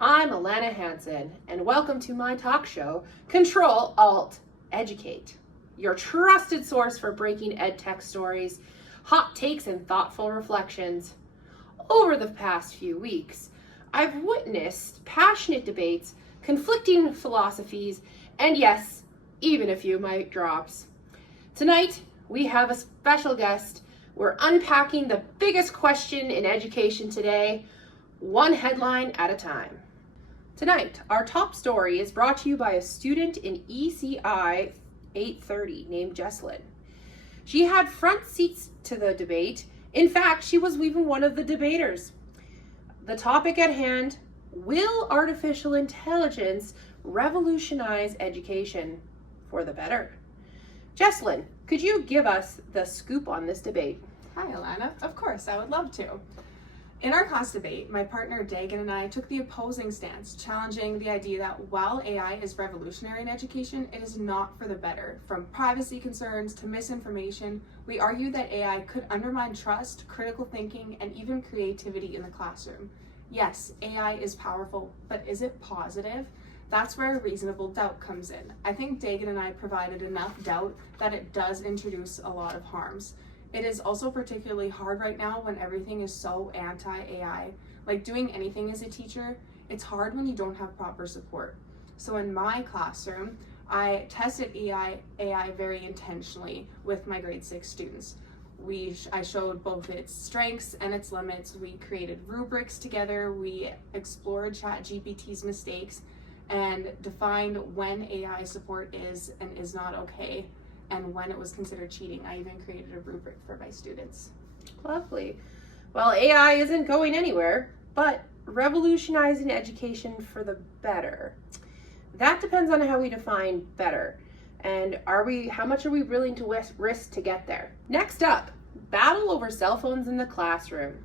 I'm Alana Hansen, and welcome to my talk show, Control+Alt+Educate, your trusted source for breaking ed tech stories, hot takes, and thoughtful reflections. Over the past few weeks, I've witnessed passionate debates, conflicting philosophies, and yes, even a few mic drops. Tonight, we have a special guest. We're unpacking the biggest question in education today, one headline at a time. Tonight, our top story is brought to you by a student in EC&I 830 named Jesslyn. She had front seats to the debate. In fact, she was even one of the debaters. The topic at hand, will artificial intelligence revolutionize education for the better? Jesslyn, could you give us the scoop on this debate? Hi, Alana. Of course, I would love to. In our class debate, my partner Dagan and I took the opposing stance, challenging the idea that while AI is revolutionary in education, it is not for the better. From privacy concerns to misinformation, we argue that AI could undermine trust, critical thinking, and even creativity in the classroom. Yes, AI is powerful, but is it positive? That's where reasonable doubt comes in. I think Dagan and I provided enough doubt that it does introduce a lot of harms. It is also particularly hard right now when everything is so anti-AI. Like doing anything as a teacher, it's hard when you don't have proper support. So in my classroom, I tested AI very intentionally with my grade 6 students. I showed both its strengths and its limits. We created rubrics together. We explored ChatGPT's mistakes and defined when AI support is and is not okay, and when it was considered cheating. I even created a rubric for my students. Lovely. Well, AI isn't going anywhere, but revolutionizing education for the better. That depends on how we define better. And how much are we willing to risk to get there? Next up, battle over cell phones in the classroom.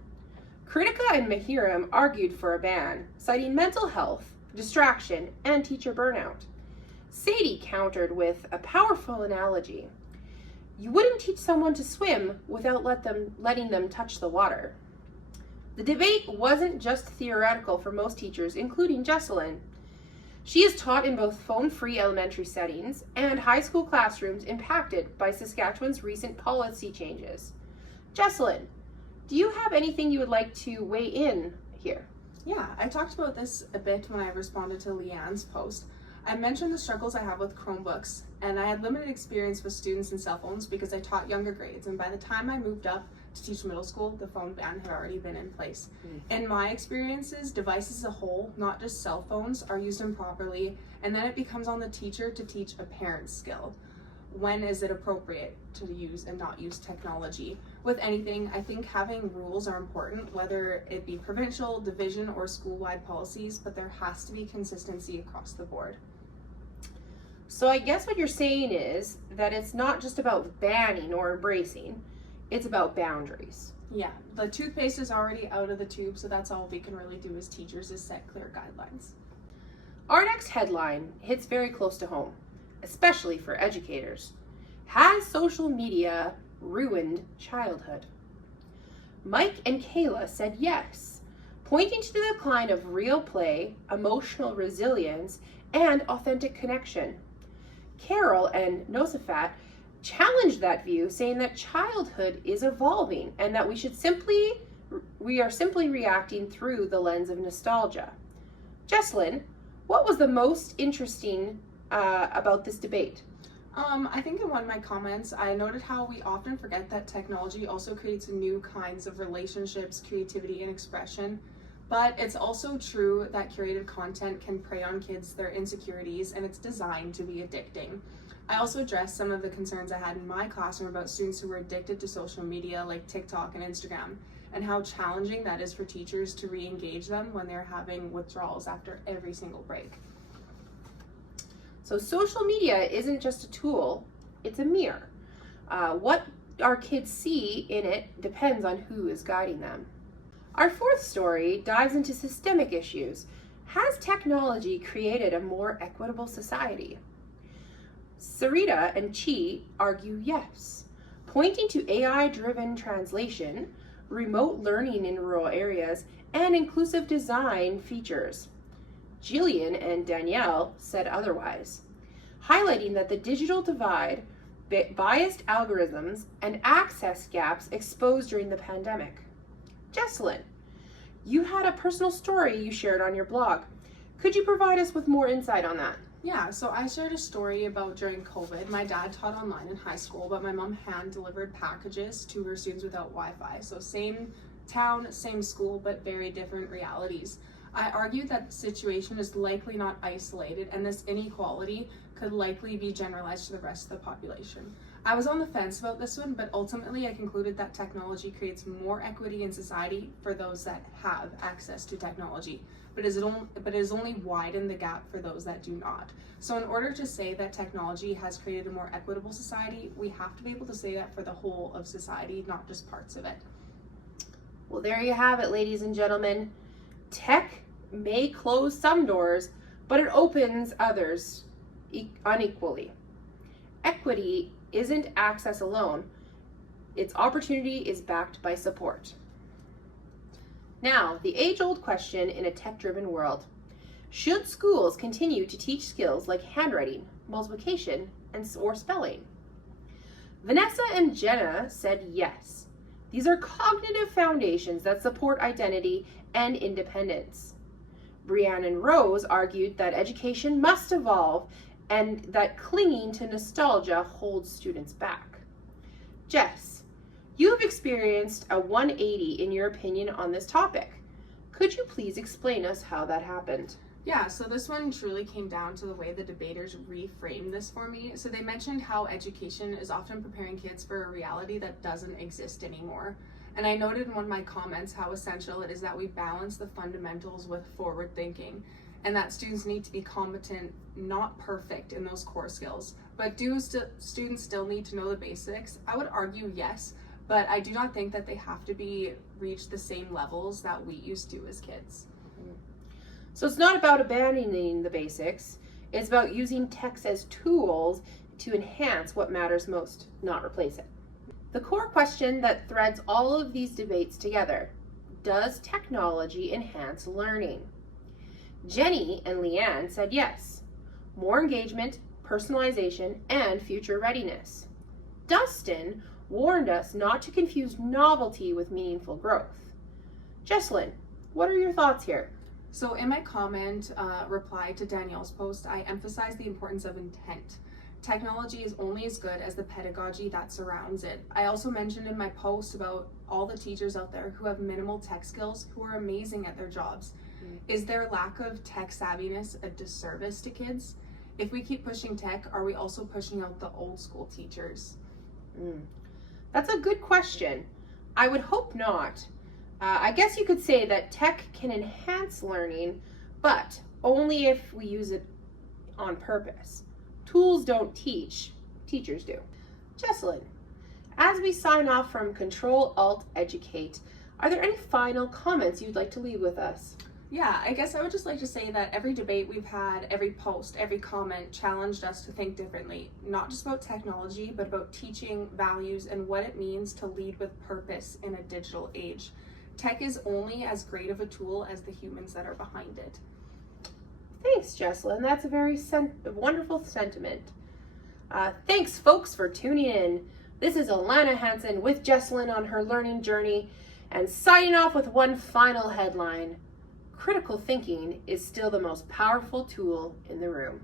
Kritika and Mahiram argued for a ban, citing mental health, distraction, and teacher burnout. Sadie countered with a powerful analogy. You wouldn't teach someone to swim without letting them touch the water. The debate wasn't just theoretical for most teachers, including Jesselyn. She is taught in both phone-free elementary settings and high school classrooms impacted by Saskatchewan's recent policy changes. Jesselyn, do you have anything you would like to weigh in here? Yeah, I talked about this a bit when I responded to Leanne's post. I mentioned the struggles I have with Chromebooks, and I had limited experience with students and cell phones because I taught younger grades, and by the time I moved up to teach middle school, the phone ban had already been in place. In my experiences, devices as a whole, not just cell phones, are used improperly, and then it becomes on the teacher to teach a parent's skill. When is it appropriate to use and not use technology? With anything, I think having rules are important, whether it be provincial, division, or school-wide policies, but there has to be consistency across the board. So I guess what you're saying is that it's not just about banning or embracing, it's about boundaries. Yeah, the toothpaste is already out of the tube, so that's all we can really do as teachers is set clear guidelines. Our next headline hits very close to home, especially for educators. Has social media ruined childhood? Mike and Kayla said yes, pointing to the decline of real play, emotional resilience, and authentic connection. Carol and Nosafat challenged that view, saying that childhood is evolving and that we are simply reacting through the lens of nostalgia. Jesslyn, what was the most interesting about this debate? I think in one of my comments, I noted how we often forget that technology also creates new kinds of relationships, creativity, and expression. But it's also true that curated content can prey on kids, their insecurities, and it's designed to be addicting. I also addressed some of the concerns I had in my classroom about students who were addicted to social media like TikTok and Instagram, and how challenging that is for teachers to re-engage them when they're having withdrawals after every single break. So social media isn't just a tool, it's a mirror. What our kids see in it depends on who is guiding them. Our fourth story dives into systemic issues. Has technology created a more equitable society? Sarita and Chi argue yes, pointing to AI-driven translation, remote learning in rural areas, and inclusive design features. Jillian and Danielle said otherwise, highlighting that the digital divide, biased algorithms, and access gaps exposed during the pandemic. Jessalyn, you had a personal story you shared on your blog. Could you provide us with more insight on that? Yeah, so I shared a story about during COVID. My dad taught online in high school, but my mom hand-delivered packages to her students without Wi-Fi. So same town, same school, but very different realities. I argued that the situation is likely not isolated, and this inequality could likely be generalized to the rest of the population. I was on the fence about this one, but ultimately I concluded that technology creates more equity in society for those that have access to technology, but it has only widened the gap for those that do not. So in order to say that technology has created a more equitable society, we have to be able to say that for the whole of society, not just parts of it. Well, there you have it, ladies and gentlemen. Tech may close some doors, but it opens others unequally. Equity isn't access alone. Its opportunity is backed by support. Now, the age-old question in a tech-driven world. Should schools continue to teach skills like handwriting, multiplication, or spelling? Vanessa and Jenna said yes. These are cognitive foundations that support identity and independence. Brianne and Rose argued that education must evolve and that clinging to nostalgia holds students back. Jess, you have experienced a 180 in your opinion on this topic. Could you please explain us how that happened? Yeah, so this one truly came down to the way the debaters reframed this for me. So they mentioned how education is often preparing kids for a reality that doesn't exist anymore. And I noted in one of my comments how essential it is that we balance the fundamentals with forward thinking, and that students need to be competent, not perfect in those core skills. But do students still need to know the basics? I would argue yes, but I do not think that they have to reach the same levels that we used to as kids. So it's not about abandoning the basics, it's about using text as tools to enhance what matters most, not replace it. The core question that threads all of these debates together: does technology enhance learning? Jenny and Leanne said yes. More engagement, personalization, and future readiness. Dustin warned us not to confuse novelty with meaningful growth. Jessalyn, what are your thoughts here? So in my comment reply to Danielle's post, I emphasized the importance of intent. Technology is only as good as the pedagogy that surrounds it. I also mentioned in my post about all the teachers out there who have minimal tech skills who are amazing at their jobs. Is their lack of tech savviness a disservice to kids? If we keep pushing tech, are we also pushing out the old school teachers? That's a good question. I would hope not. I guess you could say that tech can enhance learning, but only if we use it on purpose. Tools don't teach, teachers do. Jessalyn, as we sign off from Control+Alt+Educate, are there any final comments you'd like to leave with us? Yeah, I guess I would just like to say that every debate we've had, every post, every comment challenged us to think differently, not just about technology, but about teaching, values, and what it means to lead with purpose in a digital age. Tech is only as great of a tool as the humans that are behind it. Thanks, Jessalyn. That's a very wonderful sentiment. Thanks, folks, for tuning in. This is Alana Hansen with Jessalyn on her learning journey, and signing off with one final headline: critical thinking is still the most powerful tool in the room.